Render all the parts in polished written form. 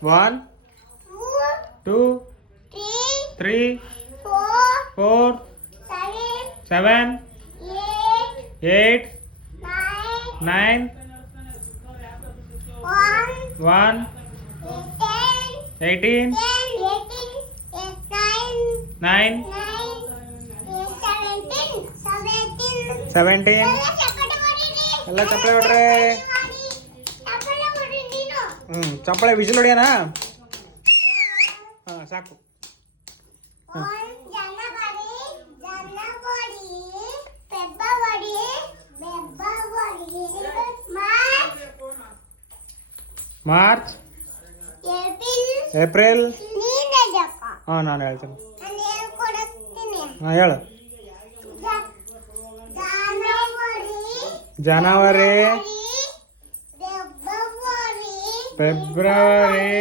1 2 3 4 7 8 9 1 18 9 17 ಎಲ್ಲ ಚಪ್ಪಳೆ ಹೊಡ್ರೆ ಚಪ್ಪಳೆ ವಿಜಿಲ್ ಹೊಡಿಯೋಣ ಹಾಂ ಸಾಕು ಮಾರ್ಚ್ ಏಪ್ರಿಲ್ ಹಾಂ ನಾನು ಹೇಳ್ತೀನಿ ಹಾಂ ಹೇಳು ಜನವರಿ ಫೆಬ್ರವರಿ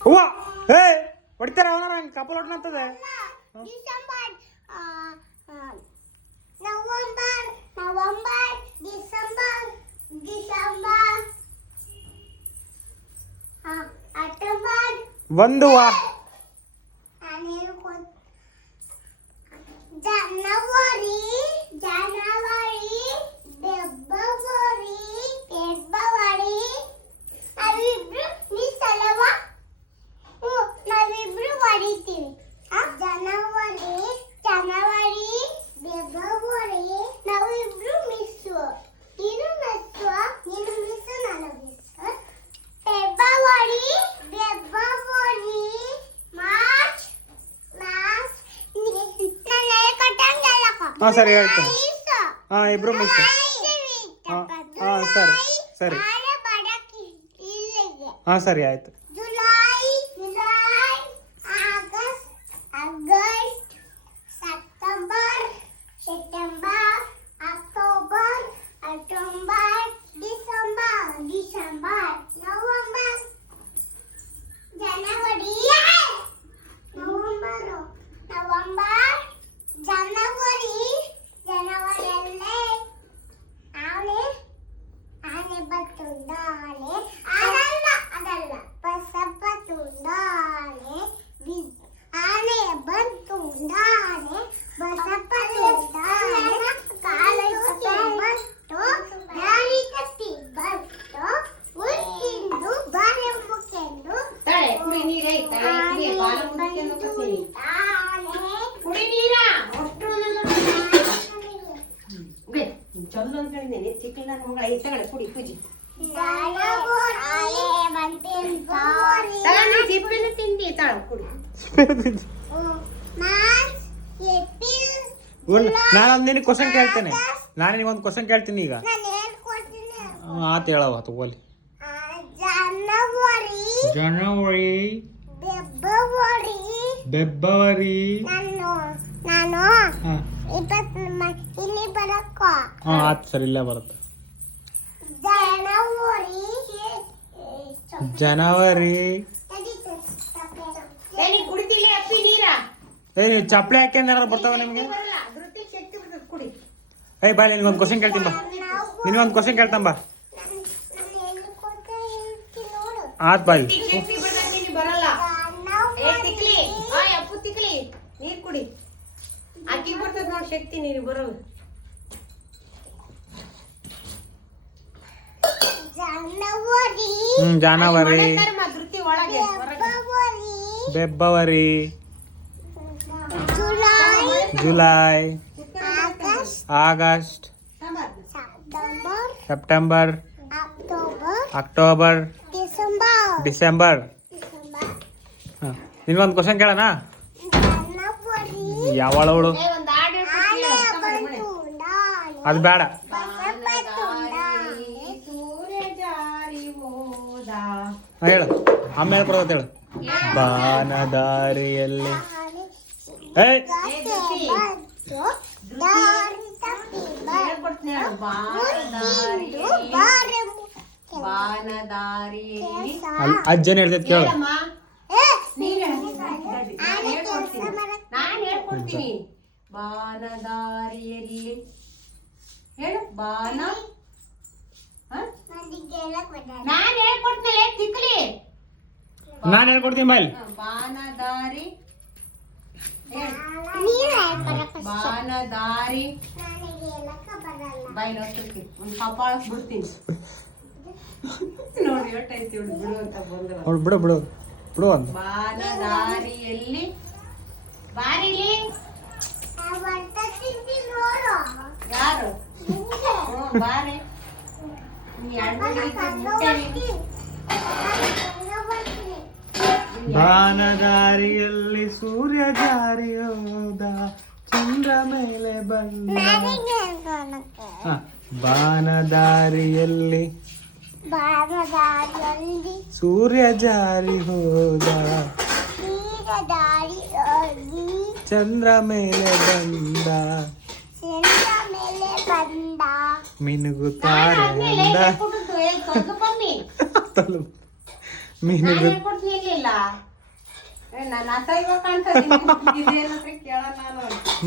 ಹೂವ ಹೇ ಹೊಡಿತಾರೆ ಅವನ ನಂಗೆ ಕಪಲ್ ಹೊಟ್ಟನಂತದೆ ಒಂದು ಹಾಂ ಸರಿ ಹೇಳ್ತೀನಿ ಹಾಂ ಇಬ್ರು ಮಿಸ್ ಹಾಂ ಹಾಂ ಸರಿ ಸರಿ ಹಾಂ ಸರಿ ಆಯಿತು ಚಂದ ಅಂತ ಹೇಳಿದ್ದೇನೆ ಚಿಕ್ಕನ ಮಗಳ ಎತ್ತಗಡೆ ಕುಡಿ ಪೂಜಿ ಚಿಪ್ಪಿನ ತಿಂಡಿ ತಾಳ ಕುಡಿ ನಾನೊಂದು ನಿನಗೆ ಕ್ವಶನ್ ಕೇಳ್ತೇನೆ ನಾನು ನಿನಗೊಂದು ಕ್ವಶನ್ ಕೇಳ್ತೀನಿ ಈಗ ಆತ ಹೇಳವ ತಗೋಲಿ ಜನವರಿ ಫೆಬ್ರವರಿ ನಾನು ಇಲ್ಲಿ ಬರಕ್ಕ ಹಾಂ ಆಯ್ತು ಸರಿ ಇಲ್ಲ ಬರುತ್ತೆ ಜನವರಿ ಕುಡಿತಿಲ್ಲ ಅಪ್ಪಿ ನೀರ ಏ ನೀವು ಚಪ್ಪಲಿ ಹಾಕ್ಯಂದ್ರೆ ಏನಾರು ಬರ್ತಾವ ನಿಮಗೆ ಕುಡಿ ಏಯ್ ಬಾಯ್ ನಿನಗೊಂದು ಕ್ವಶನ್ ಕೇಳ್ತೀನಿ ಬಾ ನಿನಗೊಂದು ಕ್ವಶನ್ ಕೇಳ್ತಾನ ಬಾ ಆತ್ ಬಾಯ್ ಬರಲ್ಲ ಅಪ್ಪು ತಿಕ್ಲಿ ನೀರ್ ಕುಡಿ ಅಕ್ಕಿ ಬರ್ತದ ನೋಡಿ ಶಕ್ತಿ ನೀರು ಬರೋದು ಜನವರಿ ಒಳಗೆ February July August September October December ಹಾಂ ನಿನ್ಗೊಂದು ಕ್ವಶನ್ ಕೇಳೋಣ ಯಾವಳವಳು ಅದು ಬೇಡ ಹೇಳು ಆಮೇಲೆ ಬರೋದು ಹೇಳು ಬಾನದಾರಿಯಲ್ಲಿ ಹೇಳ್ಕೊಡ್ತೀನಿ ಹೇಳು. ಬಾನದಾರಿಯಲ್ಲಿ ಅಜ್ಜನ ಹೇಳ್ತೈತಿ ಕೇಳು. ಹೇಳಮ್ಮ. ನೀನ್ ಹೇಳು. ನಾನು ಹೇಳ್ಕೊಡ್ತೀನಿ. ಬಾನದಾರಿಯಲ್ಲಿ ಹೇಳು. ಬಾನ ನಾನು ಹೇಳ್ಕೊಡ್ತೀನಿ ತಿಕ್ಲಿ. ನಾನು ಹೇಳ್ಕೊಡ್ತೀನಿ ಬಾಯ್. ಬಾನದಾರಿ ಬಾನದಾರಿ ಬಾಯ್ ನೋಡ್ತೀನಿ. ಒಂದು ಕಪಾಳಕ್ ಬಿಡ್ತೀನಿ ನೋಡಿ ಎಷ್ಟೈತಿ ಬಿಡು ಬಿಡು ಅಂತ ಬಂದ್ರ. ಅವ್ಳು ಬಿಡು ಬಿಡು ಬಿಡು ಅಂತ. ಬಾನದಾರಿಯಲ್ಲಿ ಬಾರಿಲಿ ಯಾರು ಬಾರಿ ನೀ ಬಾನದಾರಿಯಲ್ಲಿ ಸೂರ್ಯ ಜಾರಿ ಹೋದ ಚಂದ್ರ ಮೇಲೆ ಬಂದ. ಹ, ಬಾನದಾರಿಯಲ್ಲಿ ಸೂರ್ಯ ಜಾರಿ ಹೋದ ಚಂದ್ರ ಮೇಲೆ ಬಂದ ಮಿನುಗುತ್ತಾರೆ ಅಂದ. ಮಿನುಗು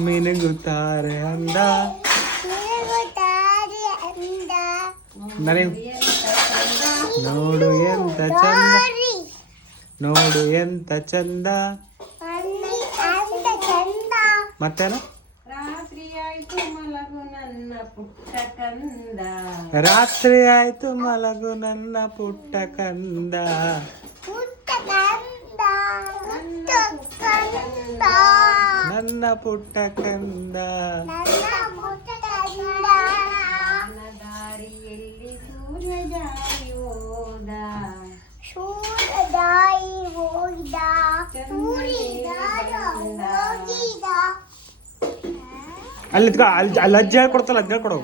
ಮಿನುಗುತ್ತಾರೆ ಅಂದ. ನನಗೆ ನೋಡು ಎಂತ ಚಂದ, ನೋಡು ಎಂತ ಚಂದ. ಮತ್ತೇನು? ರಾತ್ರಿ ಆಯ್ತು ಮಲಗು ನನ್ನ ಪುಟ್ಟ ಕಂದ. ರಾತ್ರಿ ಆಯ್ತು ಮಲಗು ನನ್ನ ಪುಟ್ಟ ಕಂದ. ನನ್ನ ಪುಟ್ಟ ಕಂದ. ಬಾನದಾರಿಯಲ್ಲಿ ಸೂರ್ಯ ಜಾರಿ ಹೋದ ಅಲ್ಲಿ ಅಲ್ಲಿ ಅಜ್ಜಿ ಹೇಳ್ಕೊಡ್ತಲ್ಲ ಅದ್ ಹೇಳ್ಕೊಡು.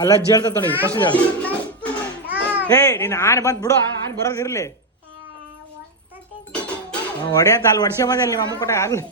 ಅಲ್ಲಿ ಅಜ್ಜಿ ಹೇಳ್ತ ನೋಡಿ ಫಸ್ಟ್ ಹೇಳು. ಏ ನೀನು ಆನೆ ಬಂದ್ ಬಿಡು, ಆನೆ ಬರೋದಿರ್ಲಿ. ಹೊಡೆಯಂತ ಅಲ್ಲಿ ವರ್ಷ ಬಂದಲ್ಲಿ ನಿಮ್ಮ ಅಮ್ಮ ಕೊಟ್ಟಾಗ ಆಗ್ಲಿ.